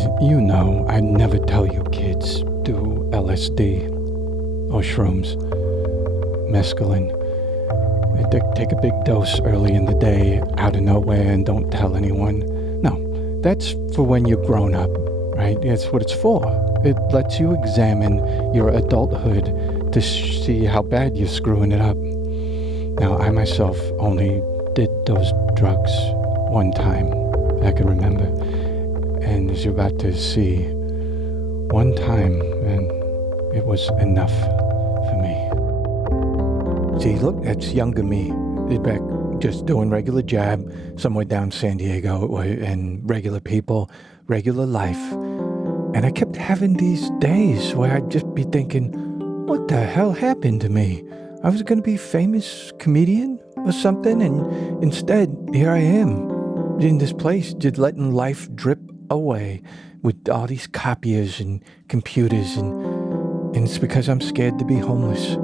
As you know, I never tell you kids do LSD or shrooms, mescaline. They take a big dose early in the day, out of nowhere, and don't tell anyone. No, that's for when you're grown up, right? That's what it's for. It lets you examine your adulthood to see how bad you're screwing it up. Now, I myself only did those drugs one time I can remember. And as you're about to see, one time, and it was enough for me. See, look, that's younger me. Back just doing regular jab somewhere down San Diego and regular people, regular life. And I kept having these days where I'd just be thinking, what the hell happened to me? I was going to be a famous comedian or something, and instead, here I am in this place, just letting life drip away with all these copiers and computers, and it's because I'm scared to be homeless,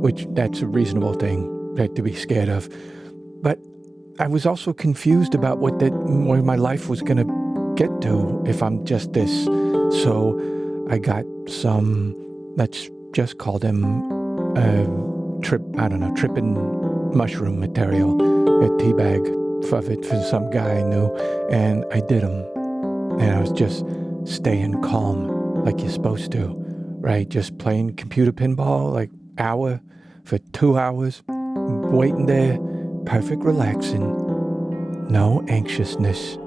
which that's a reasonable thing to be scared of. But I was also confused about where my life was going to get to if I'm just this. So I got some, let's just call them tripping mushroom material, a tea bag of it for some guy I knew, and I did them. And I was just staying calm like you're supposed to, right? Just playing computer pinball like hour for 2 hours, waiting there, perfect relaxing, no anxiousness.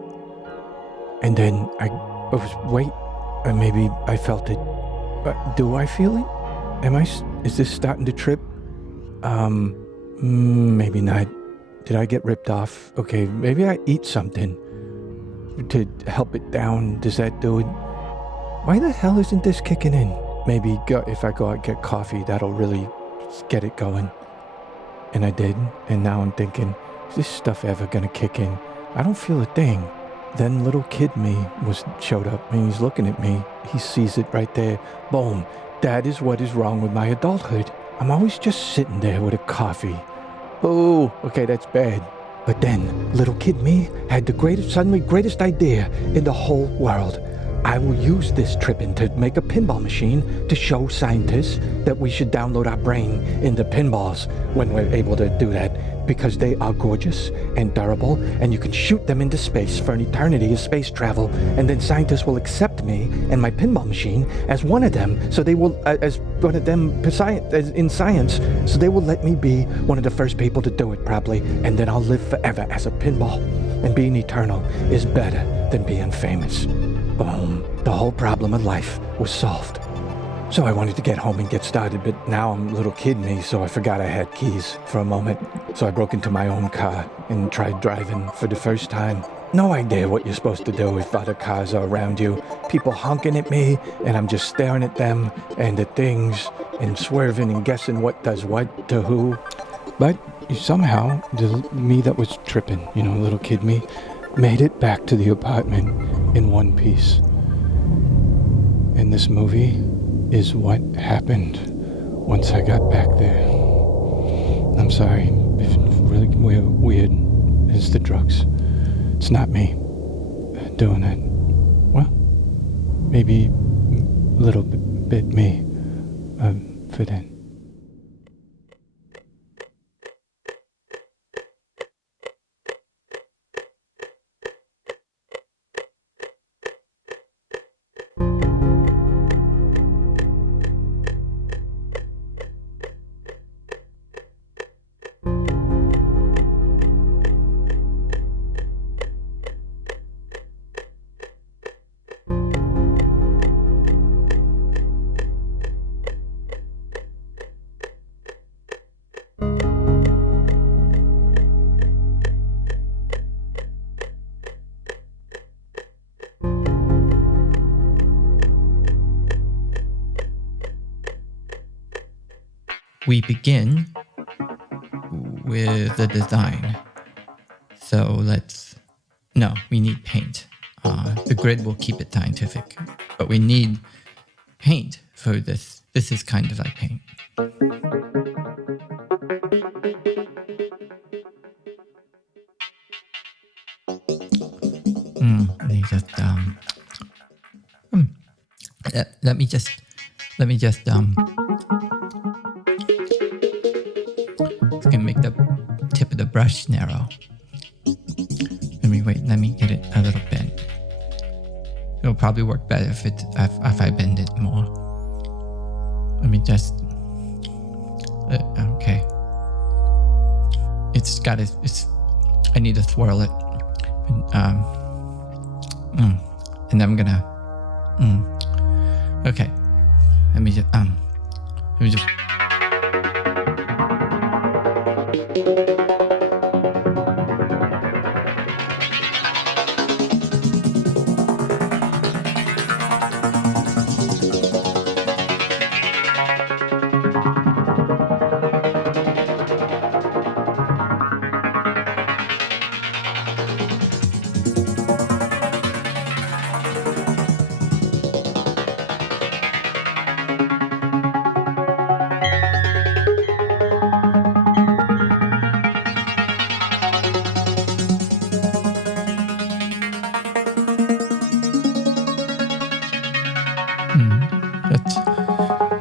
And then I was, maybe I felt it, but do I feel it? Is this starting to trip? Maybe not. Did I get ripped off? Okay, maybe I eat something to help it down. Does that do it? Why the hell isn't this kicking in? Maybe if I go out and get coffee, that'll really get it going. And I did, and now I'm thinking, is this stuff ever gonna kick in? I don't feel a thing. Then little kid me showed up, and he's looking at me. He sees it right there. Boom. That is what is wrong with my adulthood. I'm always just sitting there with a coffee. Oh, okay, that's bad. But then, little kid me had the greatest idea in the whole world. I will use this tripping to make a pinball machine to show scientists that we should download our brain into pinballs when we're able to do that, because they are gorgeous and durable, and you can shoot them into space for an eternity of space travel, and then scientists will accept me and my pinball machine as one of them, so they will, as one of them in science, so they will let me be one of the first people to do it probably, and then I'll live forever as a pinball. And being eternal is better than being famous. Boom. The whole problem of life was solved. So I wanted to get home and get started, but now I'm a little kid me, so I forgot I had keys for a moment. So I broke into my own car and tried driving for the first time. No idea what you're supposed to do if other cars are around you. People honking at me, and I'm just staring at them and at things and swerving and guessing what does what to who. But somehow, the me that was tripping, little kid me, made it back to the apartment in one piece. And this movie is what happened once I got back there. I'm sorry, if really weird is the drugs. It's not me doing it. Well, maybe a little bit me for then. We begin with the design. So we need paint. The grid will keep it scientific, but we need paint for this. This is kind of like paint. Let me just Let me just it's gonna make the tip of the brush narrow. Let me get it a little bent. It'll probably work better if I bend it more. Let me just okay. I need to swirl it. And then I'm gonna okay. Let me just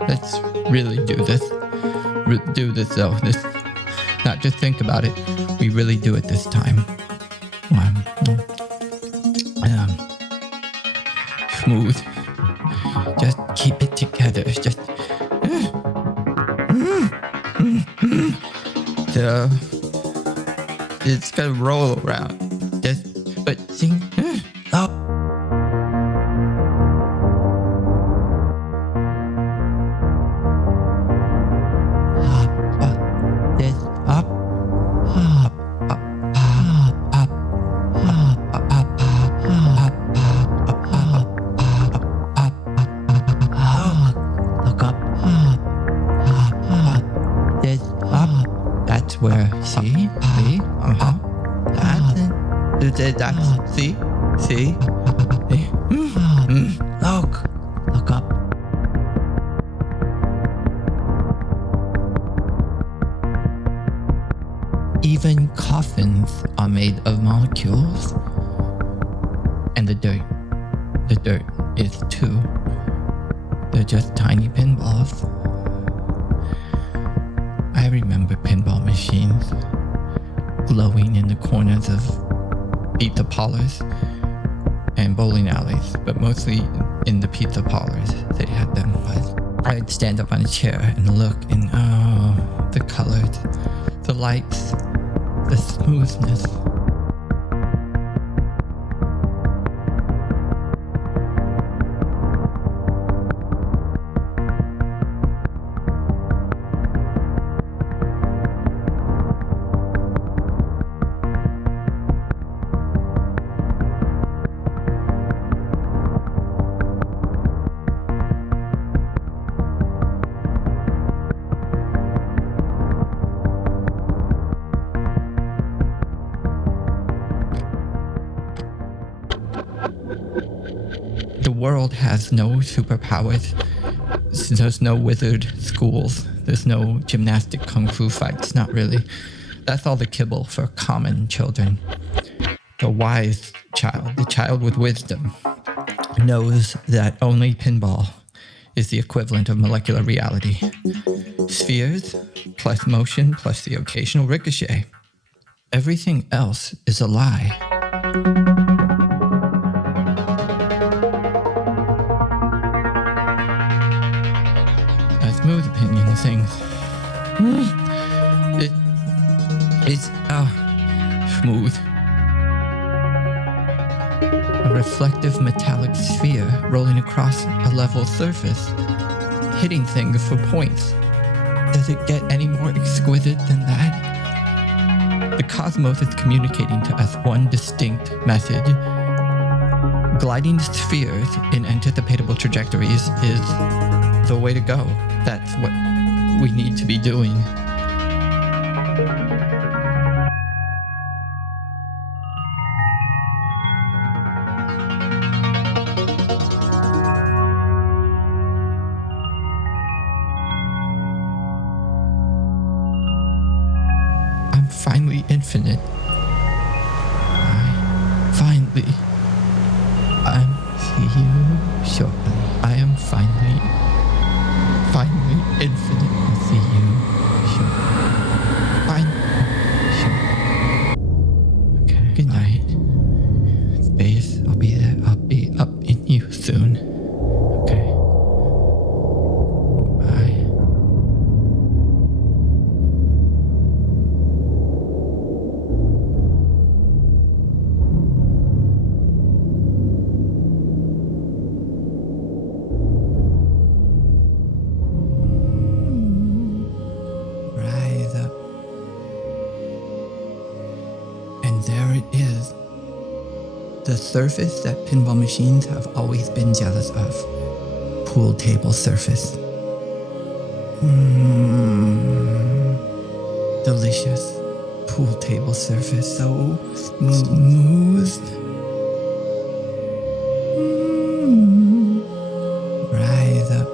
let's really do this. Do this though. Not just think about it. We really do it this time. Smooth. Just keep it together. It's gonna roll around. But sing. Oh. Where see that's see look up. Even coffins are made of molecules, and the dirt is too. They're just tiny pinballs. I remember pinball machines glowing in the corners of pizza parlors and bowling alleys, but mostly in the pizza parlors they had them. I'd stand up on a chair and look, and the colors, the lights, the smoothness. The world has no superpowers. There's no wizard schools. There's no gymnastic kung fu fights. Not really. That's all the kibble for common children. The wise child, the child with wisdom, knows that only pinball is the equivalent of molecular reality. Spheres, plus motion, plus the occasional ricochet. Everything else is a lie. Smooth opinion things. It's smooth. A reflective metallic sphere rolling across a level surface, hitting things for points. Does it get any more exquisite than that? The cosmos is communicating to us one distinct message. Gliding spheres in anticipatable trajectories is the way to go. That's what we need to be doing. I'm finally infinite. I'm shortly. I am finally infinite. I'll see you shortly. Sure. Okay. Good night. Space. I'll be there. I'll be up in you soon. Okay. Bye. Rise up. And there it is. The surface that pinball machines have always been jealous of. Pool table surface. Delicious. Pool table surface. So smooth. Rise up.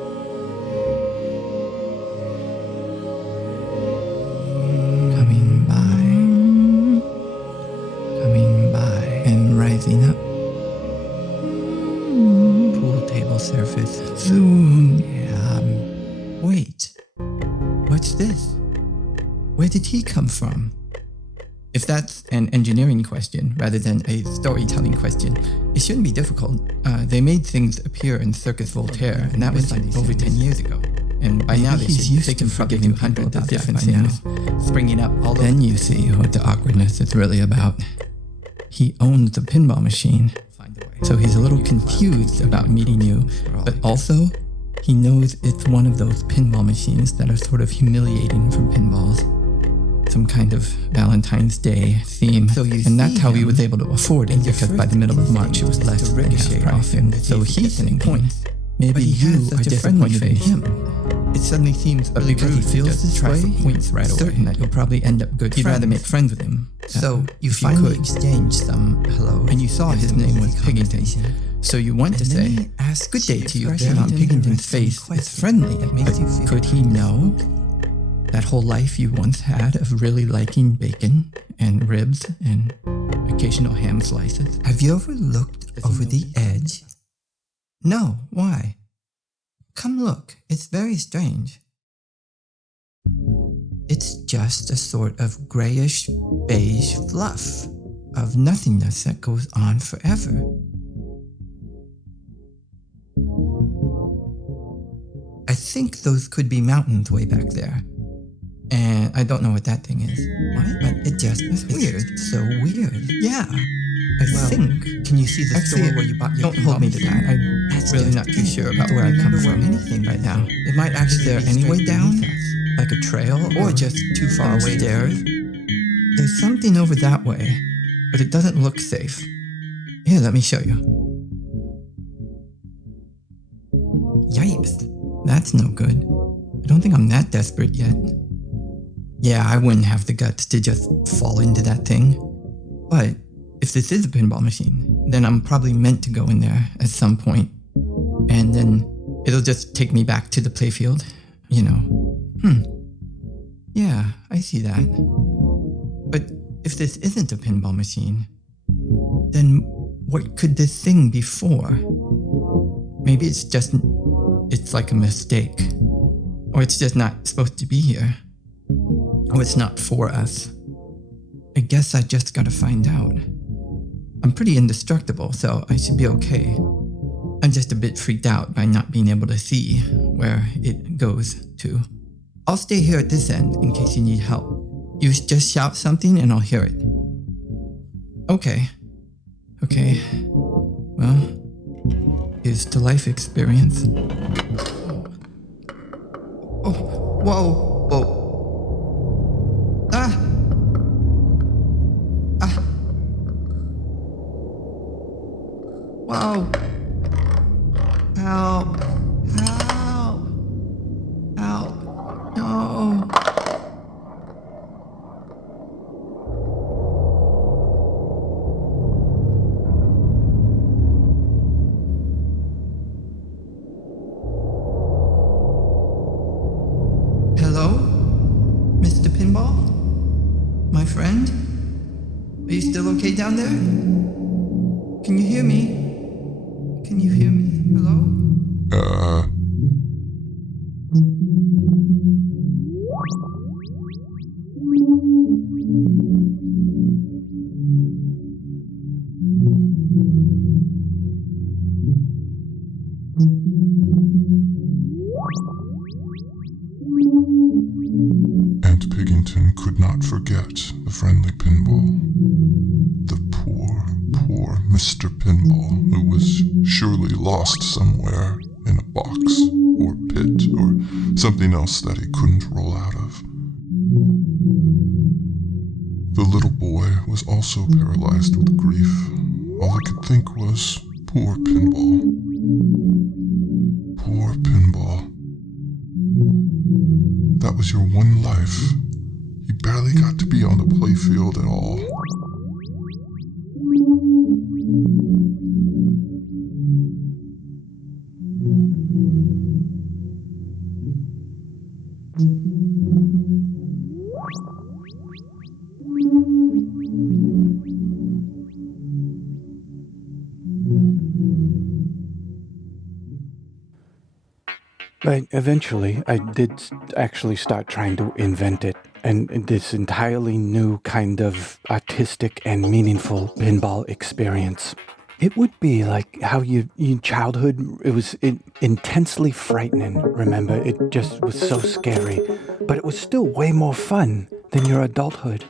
Coming by and rising up. Pool table surface. Zoom. Wait. What's this? Where did he come from? If that's an engineering question rather than a storytelling question, it shouldn't be difficult. They made things appear in Circus Voltaire, and that was like over 10 years ago. And by now they can probably do hundreds of different things, springing up all over. Then you see what the awkwardness is really about. He owns the pinball machine, so he's a little confused about meeting you, but also he knows it's one of those pinball machines that are sort of humiliating for pinballs. Some kind of Valentine's Day theme. And that's how he was able to afford it, because by the middle of March it was less than half price. So he's getting points. Maybe you are disappointed in him. It suddenly seems really rude he feels this way. Points right away. Certain that you'll probably end up good friends. You'd rather make friends with him. So you finally exchanged some hello, and you saw his name was Pigington. So you went to say, "Good day to you." And on Pigington's face is friendly, but could he know that whole life you once had of really liking bacon and ribs and occasional ham slices? Have you ever looked over the edge? No, why? Come look, it's very strange. It's just a sort of grayish beige fluff of nothingness that goes on forever. I think those could be mountains way back there. And I don't know what that thing is. What? But it's weird. So weird. Yeah. I think. Can you see the store where you bought your? Don't hold me to that. I'm really not too sure about where I come from anything right now. It might actually be there any way down, like a trail, or just too far away stairs. There's something over that way, but it doesn't look safe. Here, let me show you. Yipes. That's no good. I don't think I'm that desperate yet. Yeah, I wouldn't have the guts to just fall into that thing. But if this is a pinball machine, then I'm probably meant to go in there at some point. And then it'll just take me back to the playfield, you know. Yeah, I see that. But if this isn't a pinball machine, then what could this thing be for? Maybe it's like a mistake. Or it's just not supposed to be here. Or it's not for us. I guess I just gotta find out. I'm pretty indestructible, so I should be okay. I'm just a bit freaked out by not being able to see where it goes to. I'll stay here at this end in case you need help. You just shout something and I'll hear it. Okay. Well, here's to life experience. Whoa. Whoa. Help. No. Hello? Mr. Pinball? My friend? Are you still okay down there? Can you hear me? Can you hear me? Hello? Aunt Piggington could not forget the friendly Pinball. The poor Mr. Pinball, who was surely lost somewhere in a box or pit or something else that he couldn't roll out of. The little boy was also paralyzed with grief. All he could think was, poor Pinball. Poor Pinball. That was your one life. You barely got to be on the playfield at all. But eventually, I did actually start trying to invent it, and this entirely new kind of artistic and meaningful pinball experience. It would be like how in childhood, it was intensely frightening, remember? It just was so scary, but it was still way more fun than your adulthood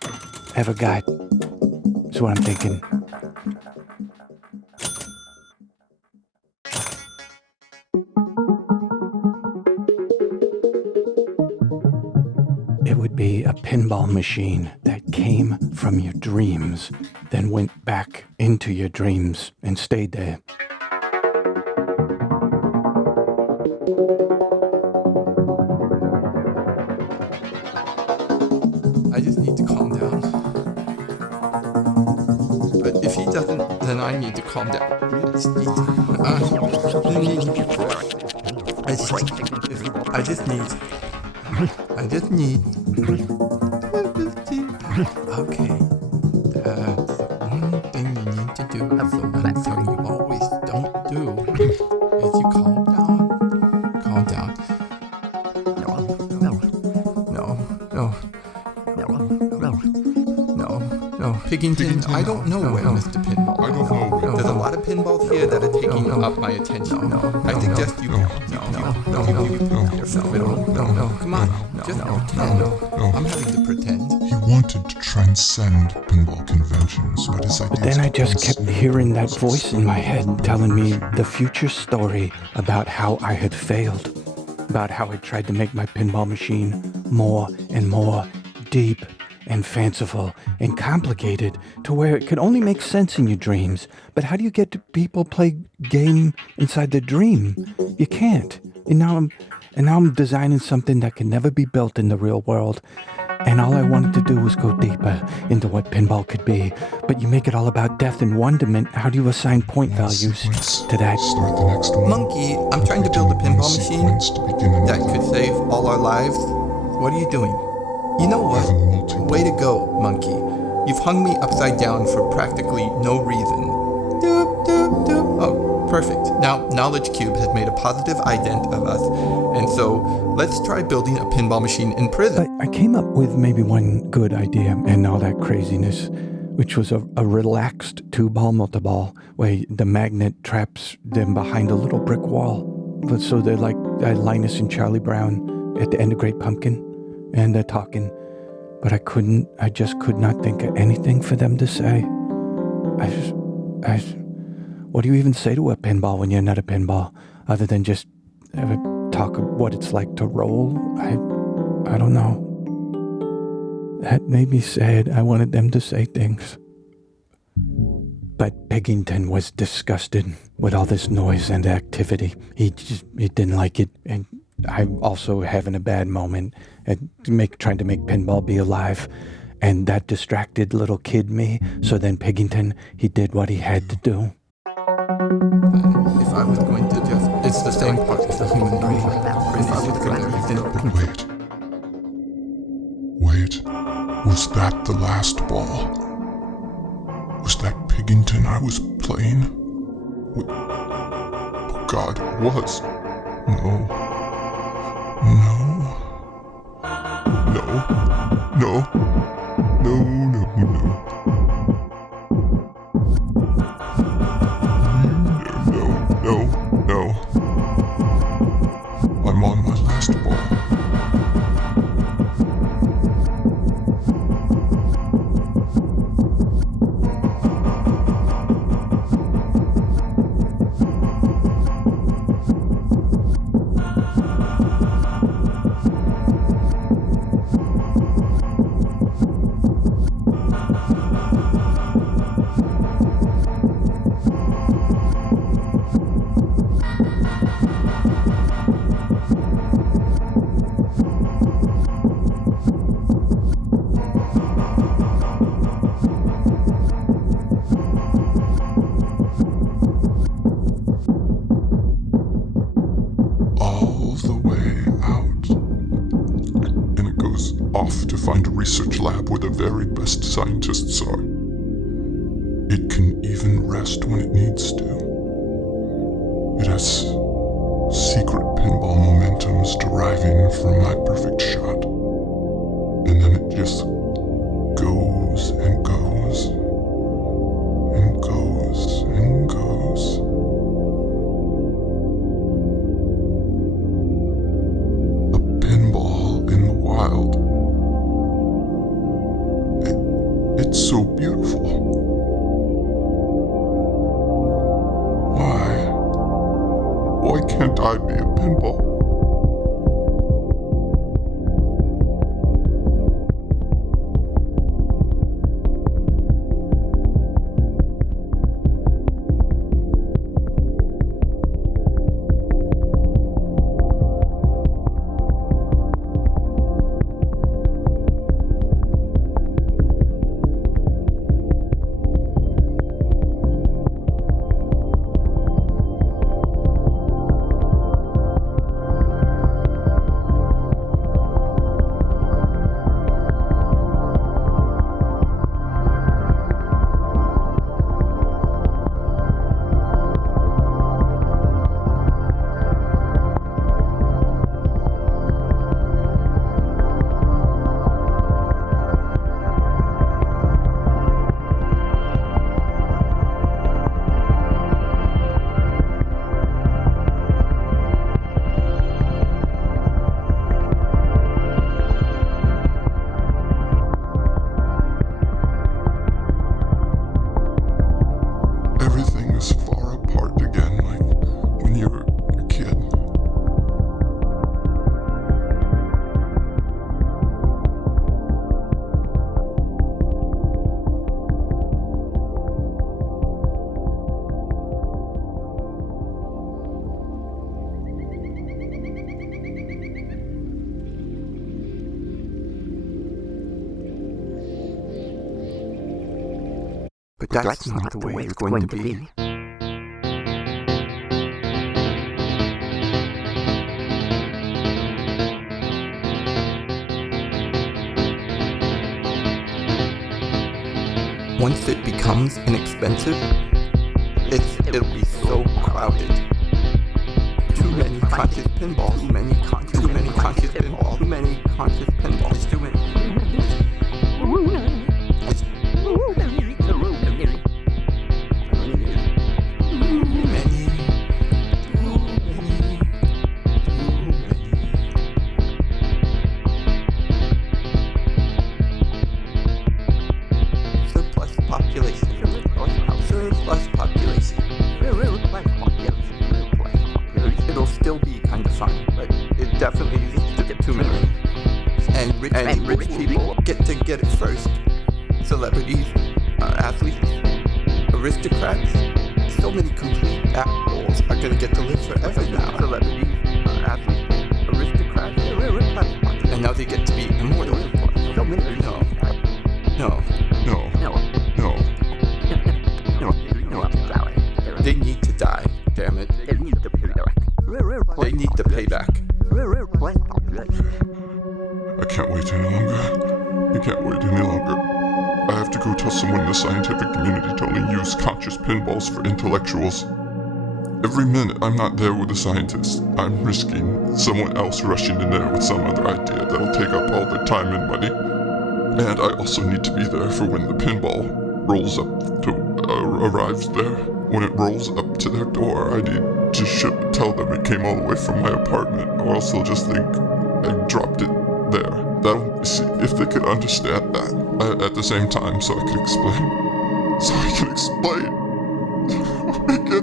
ever got. That's what I'm thinking. It would be a pinball machine that came from your dreams, then went back into your dreams and stayed there. I just need to calm down. But if he doesn't, then I need to calm down. I just need. Okay. The one thing you need to do is the one thing you always don't do is you calm down. Calm down. No. Piggington, I don't know where Mr. Pinball. I don't know where. There's a lot of pinballs here that are taking up my attention. I suggest you. No. Come on. Just pretend. I'm having to pretend. He wanted to transcend pinball conventions, but his ideas... But then I just kept hearing that voice in my head telling me the future story about how I had failed, about how I tried to make my pinball machine more and more deep and fanciful and complicated to where it could only make sense in your dreams. But how do you get people play game inside the dream? You can't. And now I'm designing something that can never be built in the real world. And all I wanted to do was go deeper into what pinball could be. But you make it all about death and wonderment. How do you assign point values to that? Start the next one. Monkey, I'm trying to build a pinball machine that could save all our lives. What are you doing? You know what? Way to go, Monkey. You've hung me upside down for practically no reason. Oh, perfect. Now, Knowledge Cube has made a positive ident of us, and so let's try building a pinball machine in prison. I came up with maybe one good idea and all that craziness, which was a relaxed two-ball multi-ball where the magnet traps them behind a little brick wall. But so they're like Linus and Charlie Brown at the end of Great Pumpkin, and they're talking. But I just could not think of anything for them to say. What do you even say to a pinball when you're not a pinball, other than just talk of what it's like to roll? I don't know. That made me sad. I wanted them to say things. But Piggington was disgusted with all this noise and activity. He didn't like it, and I'm also having a bad moment at trying to make pinball be alive, and that distracted little kid me. So then Piggington, he did what he had to do. If I was going to just, it's the same part as the human brain. If I was going to Wait, was that the last ball? Was that Piggington I was playing? God was. No. No. No. No. No, no, no. No, no. I'm on my last ball. Off to find a research lab where the very best scientists are. It can even rest when it needs to. It has secret pinball momentums deriving from my perfect shot. And then it just goes and goes and goes and goes. A pinball in the wild. It's so beautiful. Why can't I be a pinball? Everything is far apart again, like when you were a kid. But that's not the way it's going to be. Once it becomes inexpensive, it'll be so crowded. Too many conscious pinballs, too many conscious pinballs, too many conscious pinballs, too many. It'll still be kind of fun, but it definitely used to get too many. And rich people get it first. Celebrities, athletes, aristocrats. So many complete assholes are gonna get to live forever now. Celebrities, athletes, aristocrats, and now they get to be immortal. So many. No. They need to die, damn it. They need the payback. I can't wait any longer. I can't wait any longer. I have to go tell someone in the scientific community to only use conscious pinballs for intellectuals. Every minute I'm not there with a scientist, I'm risking someone else rushing in there with some other idea that'll take up all their time and money. And I also need to be there for when the pinball arrives there. When it rolls up to their door, I need to tell them it came all the way from my apartment, or else they'll just think I dropped it there. That'll see if they could understand that at the same time, so I can explain. I can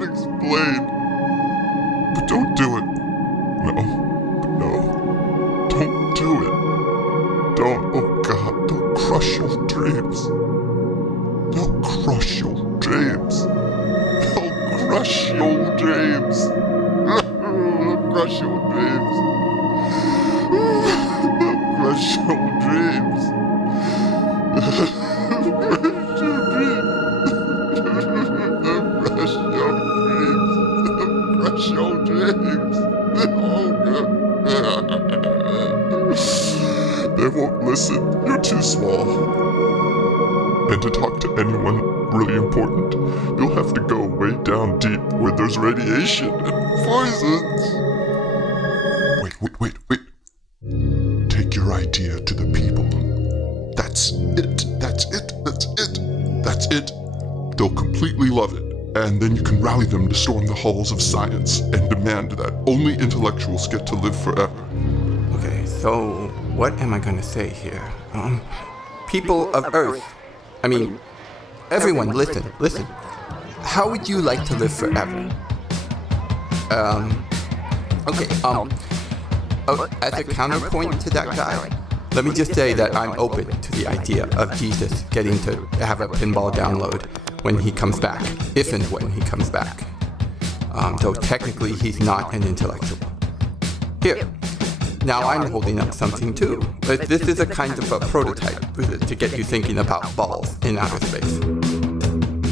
explain. But don't do it. No. Don't do it. Don't, oh God, don't crush your dreams. Don't crush your dreams. Don't crush your dreams. Don't crush your dreams. Don't crush your dreams. Crush your dreams. They won't listen. You're too small. And to talk to anyone really important, you'll have to go way down deep where there's radiation and poisons. Wait. Take your idea to the people. That's it. They'll completely love it. And then you can rally them to storm the halls of science and demand that only intellectuals get to live forever. Okay, so what am I going to say here? People of Earth, I mean, everyone, listen. How would you like to live forever? As a counterpoint to that guy, let me just say that I'm open to the idea of Jesus getting to have a pinball download when he comes back, if and when he comes back. Though technically he's not an intellectual. Here, now I'm holding up something too. But this is a kind of a prototype to get you thinking about balls in outer space.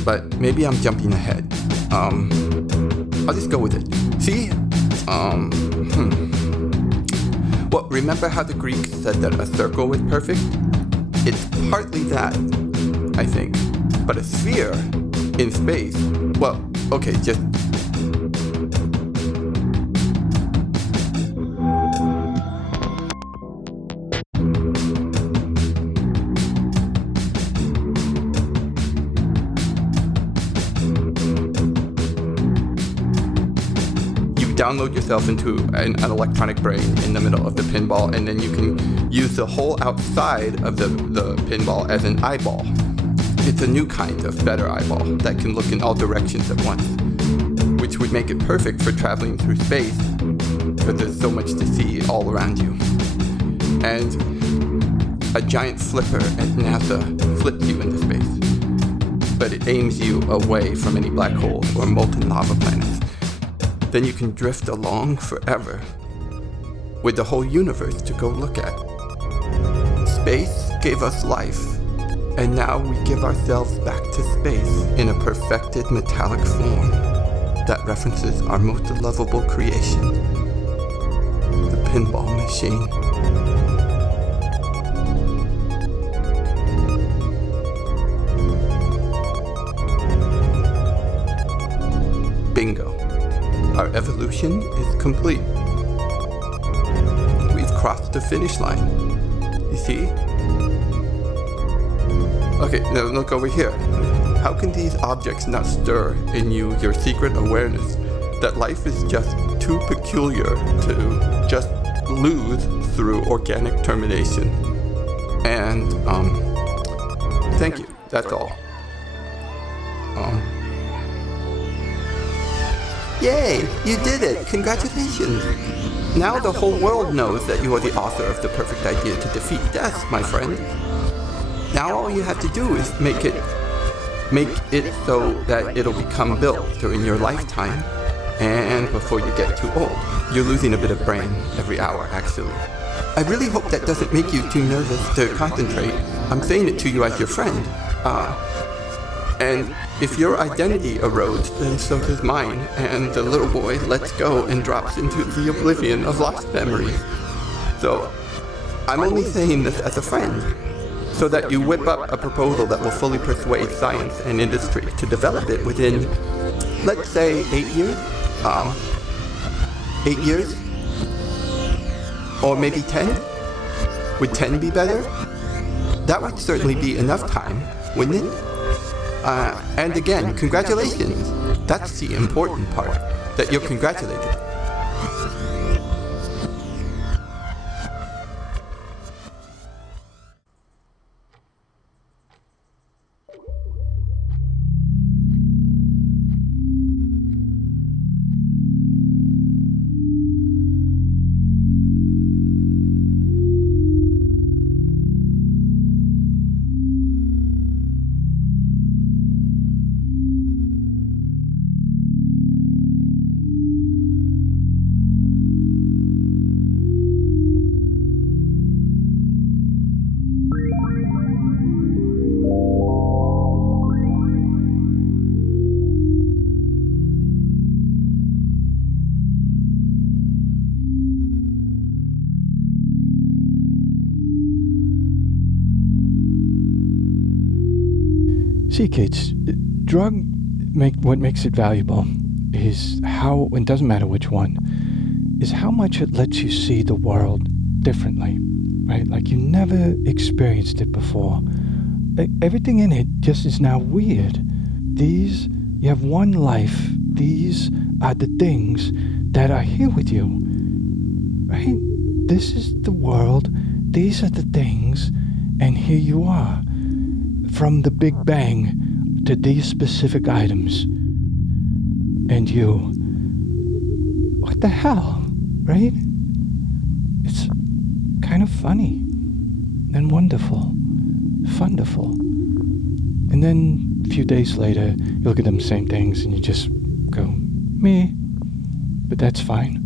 But maybe I'm jumping ahead. I'll just go with it. See? Well, remember how the Greeks said that a circle was perfect? It's partly that, I think. But a sphere in space, well, okay, just... download yourself into an electronic brain in the middle of the pinball, and then you can use the whole outside of the pinball as an eyeball. It's a new kind of better eyeball that can look in all directions at once, which would make it perfect for traveling through space, because there's so much to see all around you. And a giant flipper at NASA flips you into space, but it aims you away from any black holes or molten lava planets. Then you can drift along forever, with the whole universe to go look at. Space gave us life, and now we give ourselves back to space in a perfected metallic form that references our most lovable creation, the pinball machine. Bingo. Our evolution is complete. We've crossed the finish line. You see? Okay, now look over here. How can these objects not stir in you your secret awareness that life is just too peculiar to just lose through organic termination? And, thank you. That's all. Yay! You did it! Congratulations! Now the whole world knows that you are the author of the perfect idea to defeat death, my friend. Now all you have to do is make it so that it'll become built during your lifetime and before you get too old. You're losing a bit of brain every hour, actually. I really hope that doesn't make you too nervous to concentrate. I'm saying it to you as your friend. And if your identity erodes, then so does mine, and the little boy lets go and drops into the oblivion of lost memories. So, I'm only saying this as a friend, so that you whip up a proposal that will fully persuade science and industry to develop it within, let's say, 8 years? 8 years? Or maybe 10? Would 10 be better? That would certainly be enough time, wouldn't it? And again, congratulations. That's the important part, that you're congratulated. See, kids, what makes it valuable is how, and doesn't matter which one, is how much it lets you see the world differently, right? Like you never experienced it before. Everything in it just is now weird. You have one life. These are the things that are here with you, right? This is the world. These are the things, and here you are. From the Big Bang to these specific items. And you. What the hell, right? It's kind of funny and wonderful, wonderful. And then a few days later, you look at them same things and you just go, me. But that's fine,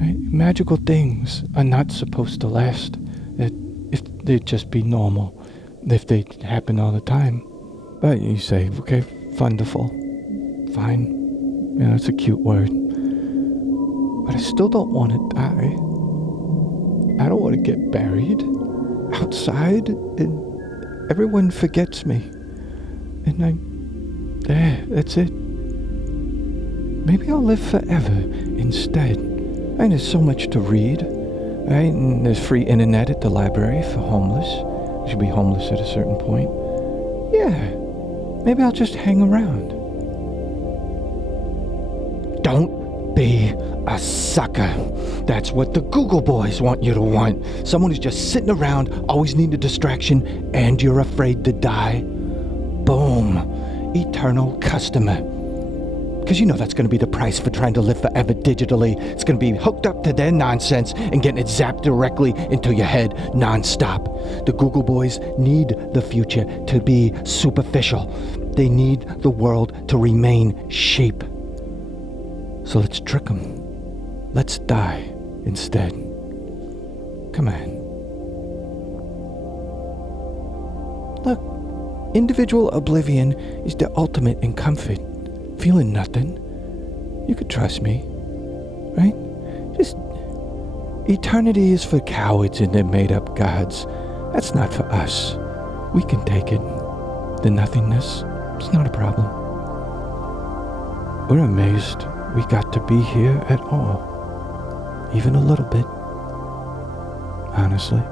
right? Magical things are not supposed to last. If they'd just be normal. If they happen all the time. But you say, okay, wonderful, fine. You know, it's a cute word. But I still don't want to die. I don't want to get buried outside and everyone forgets me. And that's it. Maybe I'll live forever instead. And there's so much to read, right? And there's free internet at the library for homeless. You should be homeless at a certain point. Yeah, maybe I'll just hang around. Don't be a sucker. That's what the Google boys want you to want. Someone who's just sitting around, always need a distraction, and you're afraid to die. Boom. Eternal customer. Because you know that's going to be the price for trying to live forever digitally. It's going to be hooked up to their nonsense and getting it zapped directly into your head nonstop. The Google boys need the future to be superficial. They need the world to remain sheep. So let's trick them. Let's die instead. Come on. Look, individual oblivion is the ultimate in comfort. Feeling nothing. You could trust me, right? Just eternity is for cowards and their made-up gods. That's not for us. We can take it. The nothingness, it's not a problem. We're amazed we got to be here at all. Even a little bit. Honestly.